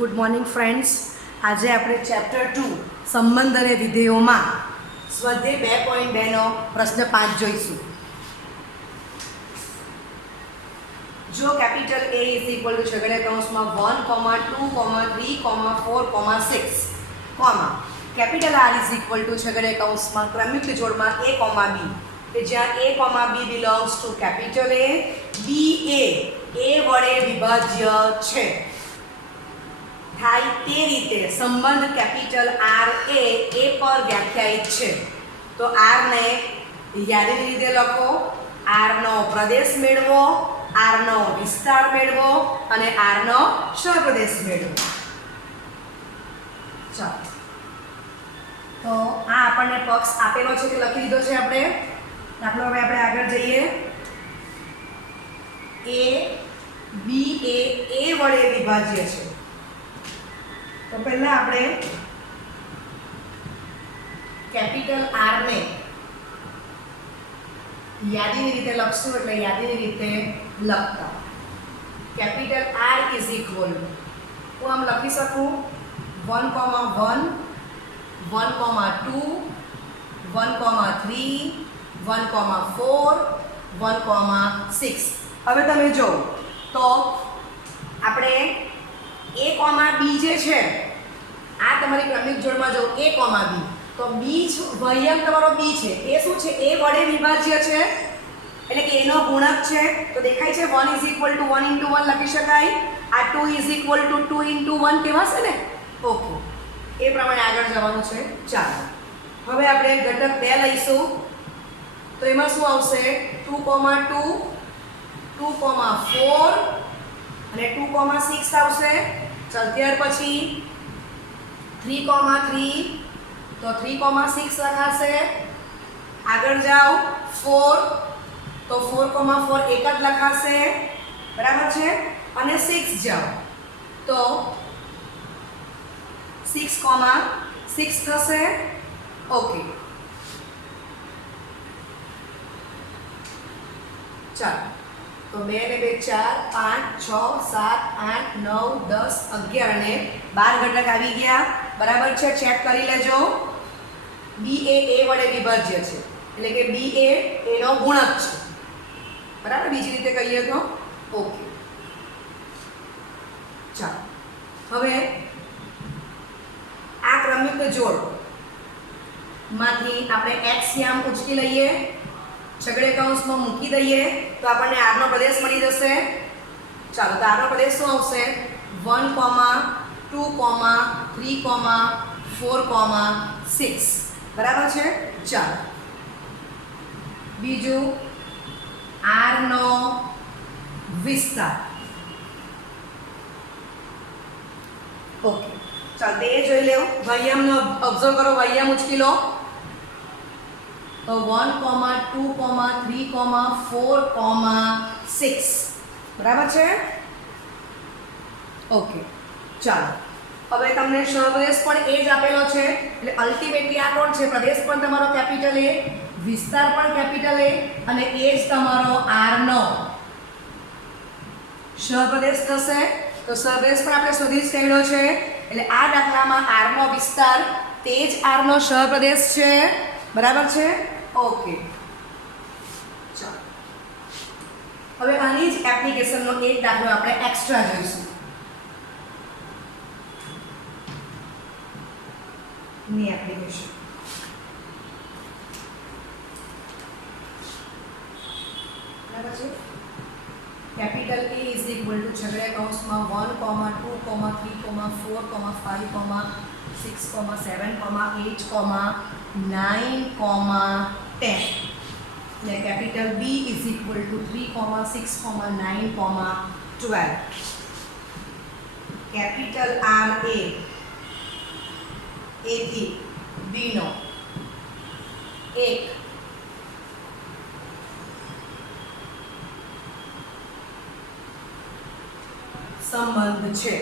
Good morning friends. આજે આપણે chapter 2 સંબંધ અને વિધેયોમાં સ્વાધ્યાય 2.2નો પ્રશ્ન 5 જોઈશું. જો capital A is equal two છગડીયા કૌંસમાં 1, 2, 3, 4, 6 comma capital R is equal two છગડીયા કૌંસમાં ક્રમિક જોડમાં A, B કે જ્યાં A, B belongs to capital A, B A A વડે વિભાજ્ય છે થાય તે રીતે સંબંધ કેપિટલ R એ A પર વ્યાખ્યાયિત છે. તો R ને યાદીની રીતે લખો, R નો પ્રદેશ મેળવો, R નો વિસ્તાર મેળવો અને R નો સહપ્રદેશ મેળવો. ચાલો, તો આ આપણને પક્ષ આપેલો છે કે લખી લીધો છે આપણે. દાખલો હવે આપણે આગળ જઈએ. A, B એ A વડે વિભાજ્ય છે. તો પહેલા આપણે કેપિટલ R ને યાદીની રીતે લખશું, એટલે યાદીની રીતે લખતા capital R is equal two હું આમ લખી શકું 1, 1, 1, 2, 1, 3, 1, 4, 1, 6. હવે તમે જો તો આપણે A, B જે છે આ તમારી ક્રમિક જોડમાં જો A, B તો B વહ્યમ તમારો B છે એ શું છે? A વડે વિભાજ્ય છે એટલે કે એનો ગુણક છે. તો દેખાય છે 1 ઇઝ ઇક્વલ ટુ 1 ઇન્ટુ 1 લખી શકાય. આ 2 ઇઝ ઇક્વલ ટુ 2 ઇન્ટુ 1 કહેવાશે ને. ઓકે, એ પ્રમાણે આગળ જવાનું છે. ચાલો, હવે આપણે ઘટક 2 લઈશું. તો એમાં શું આવશે? 2, 2, 4 અને 2, 6 આવશે. ચાલ, ત્યાર પછી 3, 3 તો 3, 6 લખાશે. આગળ જાઓ 4 તો 4, 4 એક જ લખાશે, બરાબર છે. અને 6 જાઓ તો 6, 6 થશે. ઓકે, ચાલો, તો 2 ને 2 4, 5, 6, 7, 8, 9, 10, 11 અને 12 ઘટક આવી ગયા, બરાબર છે. ચેક કરી લેજો. B એ A વડે વિભાજ્ય છે એટલે કે B એ એનો ગુણક છે, બરાબર. બીજી રીતે કહીએ તો ઓકે. ચાલો, હવે આ ક્રમિક જોડ માંથી આપણે x યામ ઉચકી લઈએ, છગડીયા કૌંસમાં મૂકી દઈએ તો આપણને R નો પ્રદેશ મળી જશે. ચાલો, તો R નો પ્રદેશ શું આવશે? 1, 2, 3, 4, 6, બરાબર છે. ચાલો, બીજું R નો વિસ્તાર. ઓકે, ચાલો, તે જોઈ લેવું. વહ્યમનો ઓબ્ઝર્વ કરો, વહ્યમ ઉચકી લો. તો 1, 2, 3, 4, 6, બરાબર છે. ઓકે, ચાલો, હવે તમને સહપ્રદેશ પણ એ જ આપેલો છે એટલે અલ્ટિમેટલી આ કોણ છે? પ્રદેશ પણ તમારો કેપિટલ A, વિસ્તાર પણ કેપિટલ A અને એ જ તમારો R નો સહપ્રદેશ થશે. તો સહપ્રદેશ પણ આપણે શોધી જ કાઢ્યો છે એટલે આ દાખલામાં R નો વિસ્તાર તે જ R નો સહપ્રદેશ છે, બરાબર છે. ઓકે, ચાલો, હવે આની જ એપ્લિકેશનનો એક દાખલો આપણે એક્સ્ટ્રા જોઈશું. ની એપ્લિકેશન બરાબર છે. Capital A is equal two છગડીયા કૌંસમાં 1, 2, 3, 4, 5, 6, 7, 8, 9, 10 ને capital B is equal two 3, 6, 9, 12. Capital R A A થી B નો એક સંબંધ છે.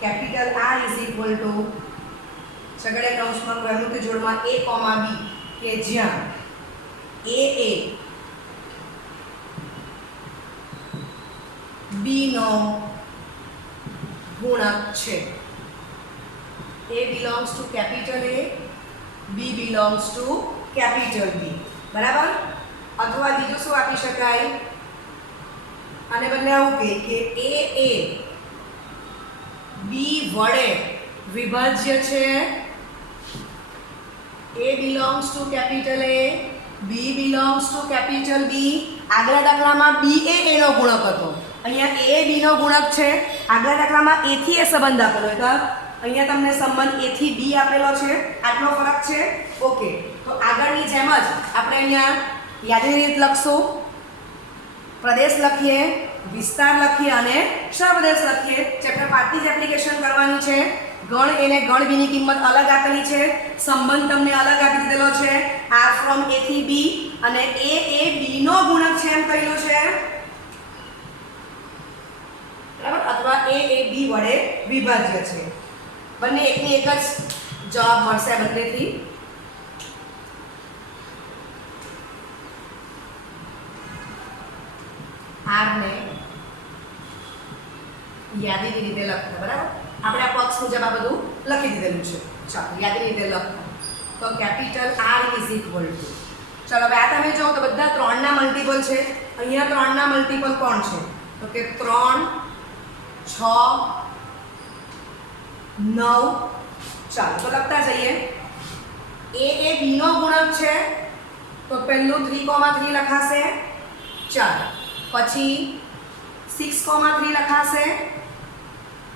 Capital R is equal two છગડીયા કૌંસમાં ક્રમિક જોડમાં A, B કે જ્યાં A એ B નો ગુણક છે. A belongs to capital A, B belongs to capital B. બરાબર? અથવા બીજું શું આપી શકાય? આને બદલે આવું કે A એ B વડે વિભાજ્ય છે. A belongs to capital A, B belongs to capital B. આગલા દાખલામાં B એ A નો ગુણક હતો. અહીંયા A B નો ગુણક છે. આગલા દાખલામાં A થી A સંબંધ આપેલો હતો. અહીંયા તમને સંબંધ A થી B આપેલો છે. આટલો ફરક છે. ઓકે, તો આગળની જેમ જ આપણે અહીંયા યાદીની રીત લખશું. પ્રદેશ લખીએ, વિસ્તાર લખીએ અને ક્ષપ્રદેશ લખીએ. ચેપ્ટર 5 ની જ એપ્લિકેશન કરવાની છે. ગણ A ને ગણ B ની કિંમત અલગ આપેલી છે. સંબંધ તમને અલગ આપી દીધેલો છે. R from A થી B અને A એ B નો ગુણક છે એમ કહેલું છે. બરાબર? અથવા A એ B વડે વિભાજ્ય છે. બંને એકની એક જ જવાબ મળશે બંનેથી. R ને યાદીની રીતે લખતા. બરાબર? આપણે આ પક્ષ મુજબ આ બધું લખી દીધેલું છે. ચાલો યાદીની રીતે લખો. તો capital R is equal two, ચાલો હવે આ તમે જો તો બધા 3 ના મલ્ટીપલ છે. અહીંયા 3 ના મલ્ટીપલ કોણ છે? તો કે 3, 6, 9. ચાલો તો લખતા જઈએ. A એ B નો ગુણક છે તો પહેલું 3,3 લખાશે. ચાલો પછી 6,3 લખાશે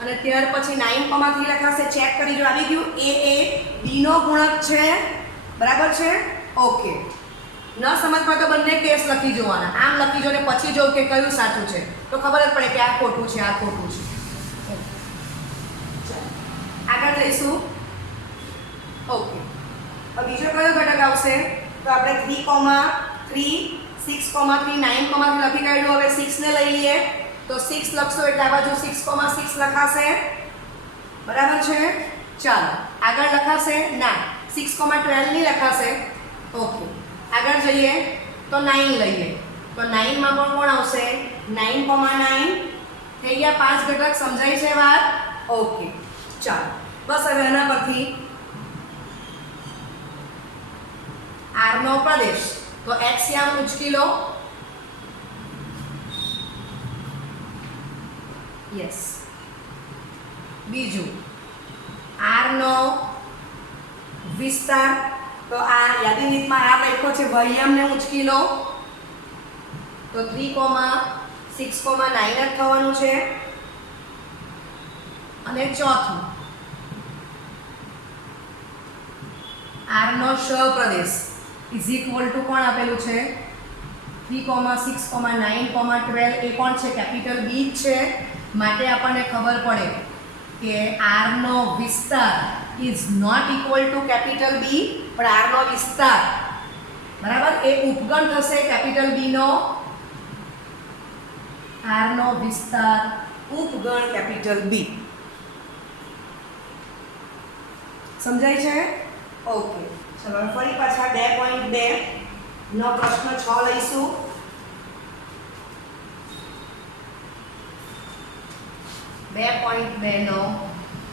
અને ત્યાર પછી 9,3 લખાશે. ચેક કરી જો આવી ગયું. A એ B નો ગુણક છે. બરાબર છે? ઓકે, ન સમજ પડે તો બંને કેસ લખી જોવાના. આમ લખી જો ને પછી જો કે કયું સાચું છે તો ખબર જ પડે કે આ ખોટું છે, આ ખોટું છે. આગળ જઈશું. ઓકે, હવે બીજો કયો ઘટક આવશે? તો આપણે 3,3, 6,3, 9,3 લખી કાઢ્યું. હવે 6 ને લઈ લઈએ તો 6 લખશો એટલે આ બાજુ 6,6 લખાશે. બરાબર છે? ચાલો આગળ લખાશે ના, 6,12 નહીં લખાશે. ઓકે, આગળ જઈએ તો 9 લઈએ તો 9 માં પણ કોણ આવશે? 9,9. થઈ ગયા 5 ઘટક. સમજાય છે વાત? ઓકે, ચાલો બસ હવે આના પરથી R નો પ્રદેશ તો x યામ ઉચકી લો. યસ. બીજું R નો વિસ્તાર તો આ યાદી રીતમાં R લખ્યો છે. વૈયામને ઉચકી લો તો 3,6,9 જ થવાનું છે. અને ચોથું R no Pradesh is equal two કોણ આપેલું છે? 3,6,9,12. એ કોણ છે? કેપિટલ B છે. માટે આપણને ખબર પડે કે R નો વિસ્તાર is not equal to capital B, પણ R નો વિસ્તાર બરાબર એ ઉપગણ થશે કેપિટલ B નો. R નો વિસ્તાર ઉપગણ કેપિટલ B. સમજાય છે? ઓકે, ચલો ફરી પાછા 2.2 નો પ્રશ્ન 6 લઈશું. નો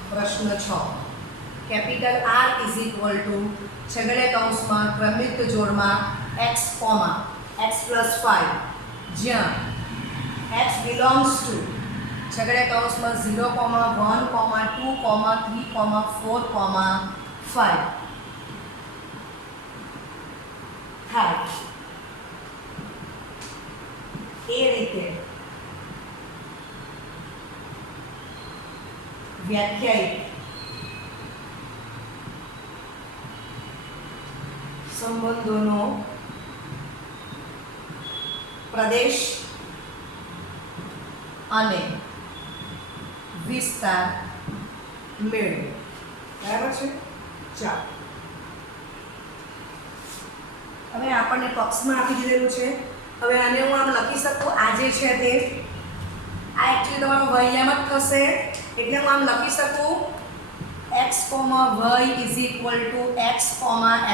પ્રશ્ન 6. Capital R is equal to છગડે કૌંસમાં ક્રમિક જોડમાં x, x પ્લસ 5 જ્યાં x બિલોંગ્સ ટુ છગડે કૌંસમાં 0, 1, 2, 3, 4, 5 થાય. એ રીતે વ્યાખ્યાયિત સંબંધોનો પ્રદેશ અને વિસ્તાર મેળવો. બરાબર છે? ચાલો હવે આપણને પક્ષમાં આપી દીધેલું છે. હવે આને હું આમ લખી શકું. આ જે છે તે આ એકચ્યુઅલી તમારો વૈયામ જ થશે એટલે હું આમ લખી શકું x, y is equal two x,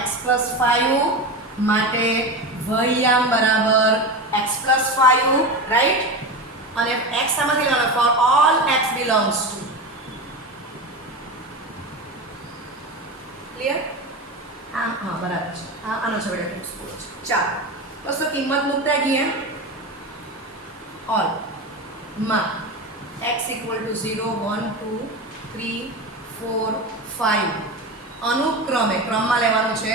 x plus 5. માટે વૈયામ બરાબર x પ્લસ 5, રાઈટ? અને x આમાંથી લેવાનો for all x belongs to clear? હા બરાબર છે, આનો છેવડે ટિપ્સ પૂરો છે. ચાલો બસ તો કિંમત મૂકતા ગયા ઓલ માં x = 0 1 2 3 4 5 અનુક્રમે ક્રમમાં લેવાનું છે.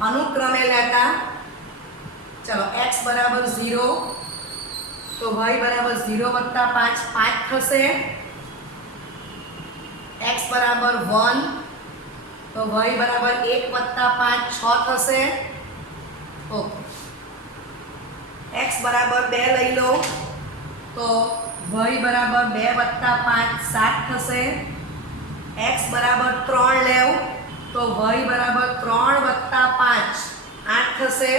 અનુક્રમે લેતા ચલો x બરાબર 0 તો y બરાબર 0 + 5 5 થશે. x બરાબર 1 તો y બરાબર 1 + 5 6 થશે. ઓકે. x બરાબર 2 લઈ લો તો y બરાબર 2 + 5 7 થશે. x બરાબર 3 લેવ તો y બરાબર 3 + 5 8 થશે.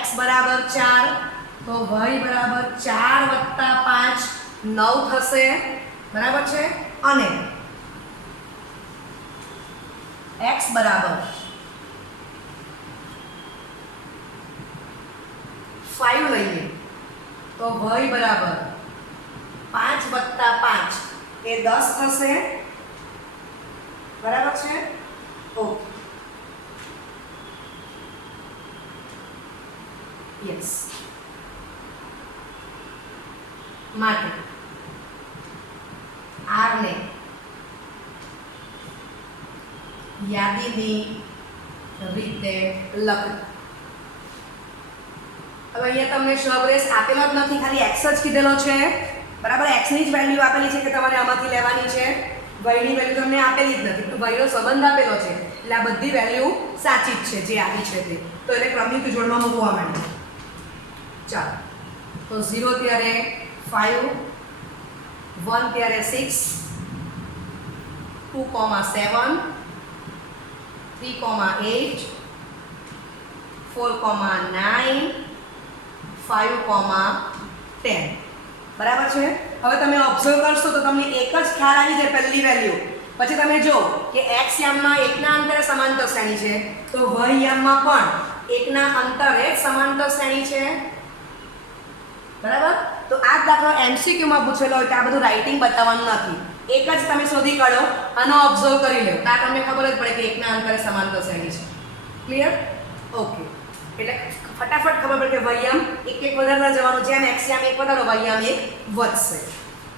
x બરાબર 4 તો y બરાબર 4 + 5 9 થશે. બરાબર છે. અને x બરાબર 5 લઈએ તો y બરાબર 5 + 5 એ 10 થશે. બરાબર છે. ઓકે. યસ. માટે r ને યાદીની રીતે લખતા. હવે અહીંયા તમને શબ્રેસ આપેલો જ નથી, ખાલી x જ કીધેલો છે. બરાબર, x ની જ વેલ્યુ આપેલી છે કે તમારે આમાંથી લેવાની છે. y ની વેલ્યુ તમને આપેલી જ નથી, તો y નો સંબંધ આપેલો છે એટલે આ બધી વેલ્યુ સાચી જ છે જે આપી છે તે. તો એને ક્રમિક જોડમાં મૂકવા માંડો. ચાલો તો 0 ત્યારે 5 1 ત્યારે 6 2, 7 3, 8 4, 9 5, 10. બરાબર છે. હવે તમે ઓબ્ઝર્વ કરશો તો તમને એક જ ખ્યાલ આવી જાય પહેલી વેલ્યુ. પછી તમે જો કે x યામમાં 1 ના અંતરે સમાંતર શ્રેણી છે તો y યામમાં પણ 1 ના અંતરે સમાંતર શ્રેણી છે. બરાબર. તો આ દાખલો MCQ માં પૂછેલો હોય તો આ બધું રાઇટિંગ બતાવવાનું નથી, એક જ તમે શોધી કાઢો, આનો ઓબ્ઝર્વ કરી લો તો તમને ખબર જ પડે કે 1 ના અંતરે સમાંતર શ્રેણી છે. ક્લિયર? ઓકે. એટલે ફટાફટ ખબર પડે કે y યામ એક વધારતા જવાનું, જેમ x યામ 1 વધારો y યામ 1 વધશે.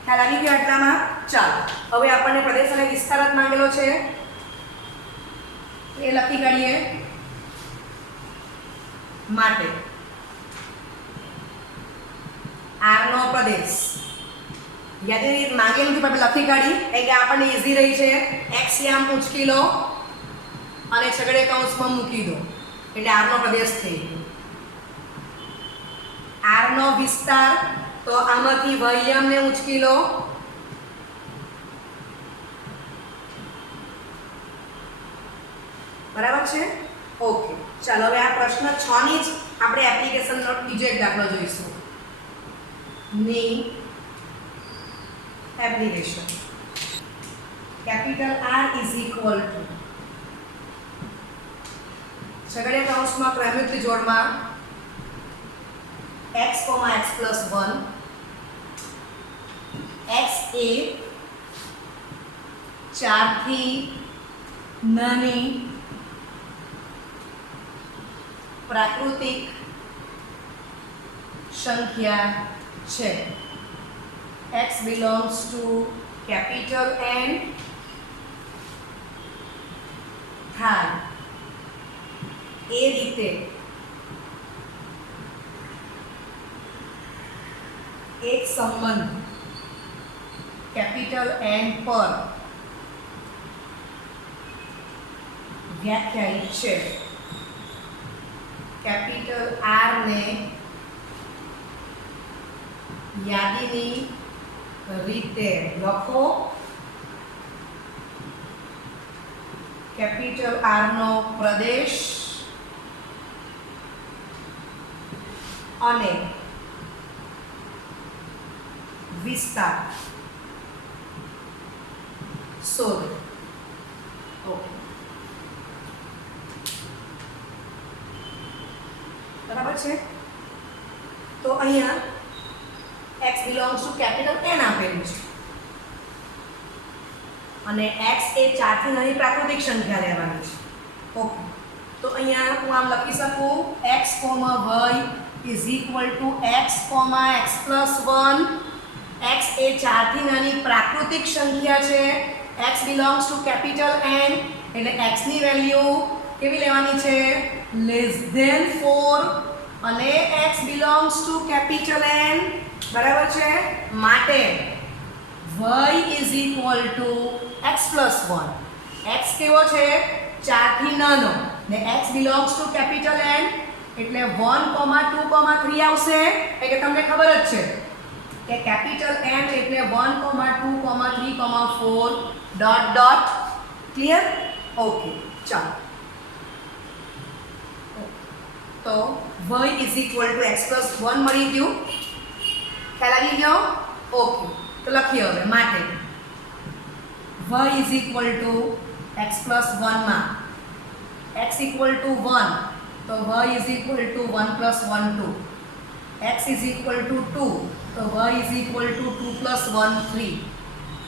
ખ્યાલ આવી ગયો આટલામાં? ચાલો હવે આપણને પ્રદેશ અને વિસ્તાર જ માંગેલો છે એ લખી કાઢીએ. માટે r નો પ્રદેશ યાદી રીત માંગેલું છે પણ લખી કાઢી એટલે આપણને ઈઝી રહી છે. x યામ ઉંચકી લો અને છગડે કૌંસમાં મૂકી દો એટલે r નો પ્રદેશ થઈ ગયો. r નો વિસ્તાર તો આમાંથી y યામને ઉંચકી લો બરાબર છે. ઓકે. ચાલો હવે આ પ્રશ્ન 6 ની જ આપણે એપ્લિકેશનનો બીજો એક દાખલો જોઈશું. ની એપ્લિકેશન કેપિટલ R = છગડીયા કૌંસમાં ક્રમિક જોડમાં x, x + 1 x એ 4 થી નાની પ્રાકૃતિક સંખ્યા છે. x belongs to capital N થાય એ રીતે એક સંબંધ કેપિટલ N પર વ્યાખ્યાયિત છે. કેપિટલ R ને યાદીની રીતે લખો. કેપિટલ R નો પ્રદેશ અને વિસ્તાર શોધો. ઓકે. બરાબર છે. તો અહીંયા x belongs to capital N આપેલું છે અને x એ 4 થી નાની પ્રાકૃતિક સંખ્યા લેવાની છે. ઓકે, તો અહીંયા હું આમ લખી શકું x, y is equal two x, x plus 1. x એ 4 થી નાની પ્રાકૃતિક સંખ્યા છે. x belongs to capital N, એટલે x ની વેલ્યુ કેવી લેવાની છે? લેસ ધેન 4, અને x belongs to capital N, બરાબર છે? માટે y is equal two x plus 1. x કેવો છે? 4 થી નાનો, ને x belongs to capital N, એટલે 1, 2, 3 આવશે. એટલે તમને ખબર જ છે કે કેપિટલ N એટલે 1, 2, 3, 4 ડોટ ડોટ. ક્લિયર? ઓકે, ચાલો. તો y is equal two x plus 1 મળી ગયું. ખ્યાલ આવી ગયો? ઓકે, તો લખીએ હવે. માટે y is equal two x plus 1 માં x ઇક્વલ ટુ 1, તો y is equal two 1 plus 1 2. x is equal two 2, તો y is equal two 2 plus 1 3.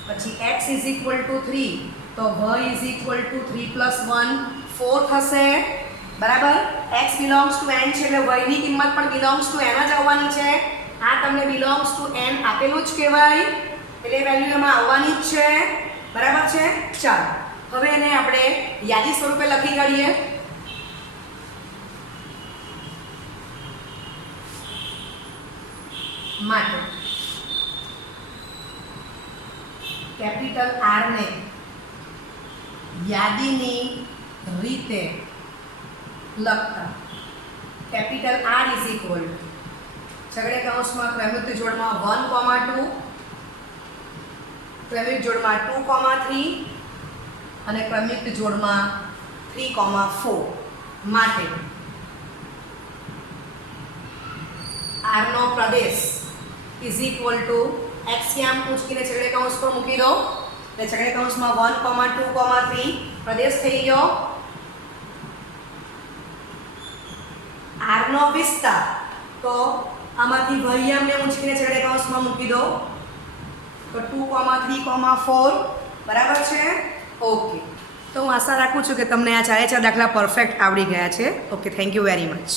પછી x ઇઝ ઇક્વલ ટુ 3, તો y is equal two 3 plus 1 4 થશે. બરાબર? x belongs to n છે, એટલે y ની કિંમત પણ બિલોંગ્સ ટુ n જ આવવાની છે. આ તમને બિલોંગ્સ ટુ n આપેલું જ કહેવાય, એટલે વેલ્યુ એમાં આવવાની જ છે. બરાબર છે? ચાલો, હવે એને આપણે યાદી સ્વરૂપે લખી કાઢીએ. માટે કેપિટલ R ને યાદીની રીતે લખતા capital R is equal to છગડે કૌંસમાં ક્રમિક જોડમાં 1, 2, ક્રમિક જોડમાં 2, 3 અને ક્રમિક જોડમાં 3, 4. માટે R no Pradesh is equal two x આમ પૂછકીને છગડે કૌંસ પર મૂકી દો, એટલે છગડે કૌંસમાં 1, 2, 3 પ્રદેશ થઈ ગયો. R નો વિસ્તાર, તો આમાંથી વૈયામને મૂકીને છગડે કૌંસમાં મૂકી દો, તો 2, 3, 4. બરાબર છે? ઓકે, તો હું આશા રાખું છું કે તમને આ 4 દાખલા પરફેક્ટ આવડી ગયા છે. Okay, thank you very much.